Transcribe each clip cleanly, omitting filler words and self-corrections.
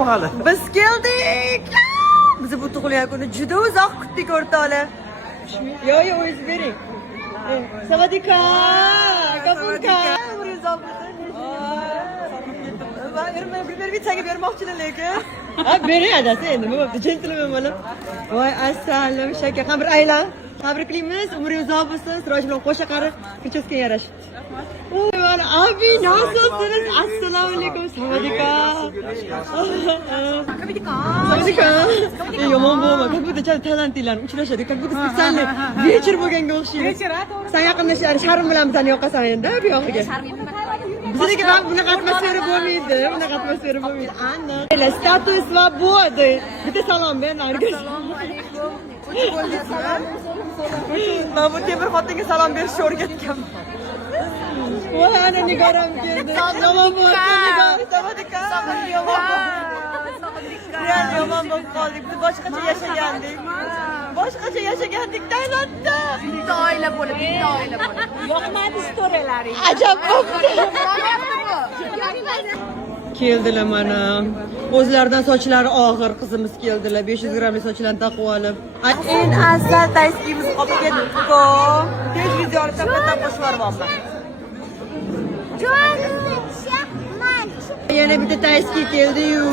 Biz keldik. Bizi bu tug'ilgan kuni juda uzoq kutdik o'rtoqlar. Yo, o'zingiz bering. Sawadika. Kapunka. Bir bitsaga bermoqchilar lekin. Ha, bering adasi endi. Nima bo'ldi? Gentleman bo'lib. Voy, assalom, shaka. Qamir aylan. Tabriklaymiz. Umringiz uzoq bo'lsin. Siroj bilan qo'sha qarib, kechasga yarash. Voy, abi, nasılsınız? Assalomu alaykum. Sawadika. Sawadika. Yomon bo'lma. Как будто talantlilarni uchrashadi. Как будто spesialniy вечер bo'lganga o'xshaydi. Sen yaqinlashar, Sharm bilan bizani yoqasan endi bu yog'iga. Bizdagi bunaqa atmosfera bo'lmaydi. Bunaqa atmosfera bo'lmaydi. Aniq. Status свободы. Bitta salom ber nargiz. Assalomu alaykum. Xush bo'ldingizmi? Men bu temir xotinga salom berishni o'rgatganman. Voy, ana Nigoram keldi. Yomon bo'ldi, Nigor. Sawadika. Yomon bo'lib qoldik. Biz boshqacha yashagandik. Boshqacha yashagandik Tailandda. Bitta oila bo'lib, bitta oila bo'lib. Yoqmadi storylaring. Ajab bo'ldi. Keldilar mana. O'zlaridan sochlari og'ir qizimiz keldilar. 500 grammli sochlarni taqib olib. Eng asal tayskimiz qolib ketdi-ku. Tez videoni taqatab qo'shib yuborman. Yana bitta tayski keldi-yu.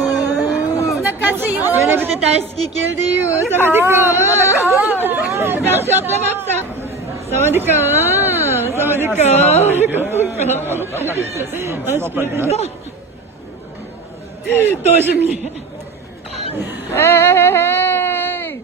Bunaqasi yo'q. Yana bitta tayski keldi-yu. Sawadika. Yaxshi yoqlamabsan. Sawadika. Sawadika. Тоже мне. Эй!